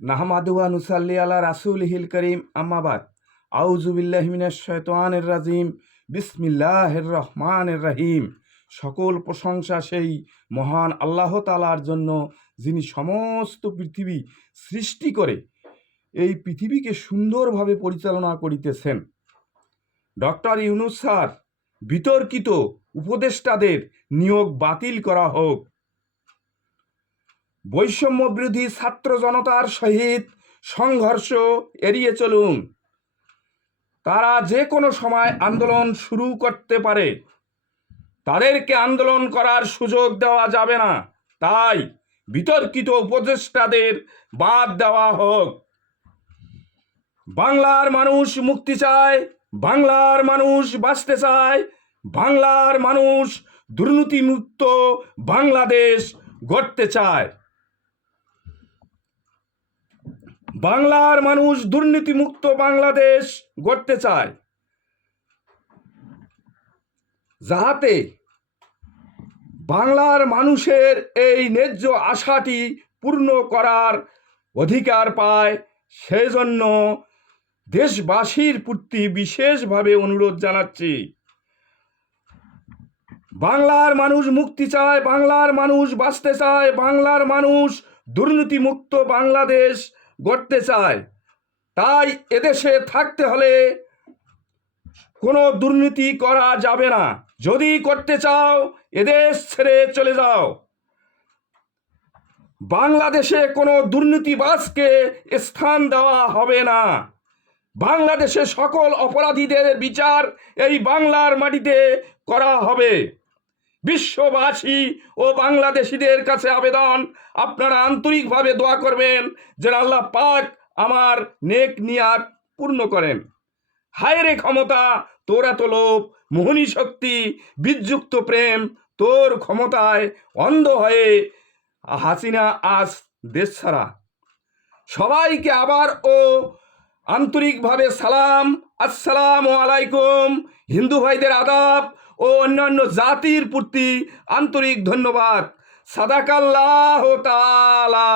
নাহমাদুহু ওয়া নুসাল্লি আলা রাসূলিহিল কারীম আম্মা বাদ আউযু বিল্লাহি মিনাশ শাইতানির রাজিম বিসমিল্লাহির রহমানির রহিম। সকল প্রশংসা সেই মহান আল্লাহ তাআলার জন্য, যিনি সমস্ত পৃথিবী সৃষ্টি করে এই পৃথিবীকে সুন্দরভাবে পরিচালনা করিতেছেন। ডক্টর ইউনূস স্যার বিতর্কিত উপদেষ্টাদের নিয়োগ বাতিল করা হোক। বৈষম্য বিরোধী ছাত্র জনতার সহিত সংঘর্ষ এড়িয়ে চলুন। তারা যে কোনো সময় আন্দোলন শুরু করতে পারে, তাদেরকে আন্দোলন করার সুযোগ দেওয়া যাবে না। তাই বিতর্কিত উপদেষ্টাদের বাদ দেওয়া হোক। বাংলার মানুষ মুক্তি চায়, বাংলার মানুষ বাঁচতে চায়, বাংলার মানুষ দুর্নীতিমুক্ত বাংলাদেশ গড়তে চায়। বাংলার মানুষ দুর্নীতিমুক্ত বাংলাদেশ গড়তে চায়, যাহাতে বাংলার মানুষের এই ন্যায্য আশাটি পূর্ণ করার অধিকার পায়। সেজন্য দেশবাসীর প্রতি বিশেষভাবে অনুরোধ জানাচ্ছি। বাংলার মানুষ মুক্তি চায়, বাংলার মানুষ বাঁচতে চায়, বাংলার মানুষ দুর্নীতিমুক্ত বাংলাদেশ গড়তে চায়। তাই এদেশে থাকতে হলে কোনো দুর্নীতি করা যাবে না। যদি করতে চাও এদেশ ছেড়ে চলে যাও। বাংলাদেশে কোনো দুর্নীতিবাজকে স্থান দেওয়া হবে না। বাংলাদেশে সকল অপরাধীদের বিচার এই বাংলার মাটিতে করা হবে। বিশ্ববাসী ও বাংলাদেশিদের কাছে আবেদন, আপনারা আন্তরিকভাবে দোয়া করবেন যেন আল্লাহ পাক আমার নেক নিয়াত পূর্ণ করেন। হায় রে ক্ষমতা, তোর এত লোভ, মোহনী শক্তি, বিযুক্ত প্রেম, তোর ক্ষমতায় অন্ধ হয়ে হাসিনা আজ দেশ ছাড়া। সবাইকে আবার ও আন্তরিকভাবে সালাম, আসসালামু আলাইকুম। হিন্দু ভাইদের আদাব ও অন্যান্য জাতির প্রতি আন্তরিক ধন্যবাদ। সাদাকাল্লাহু তাআলা।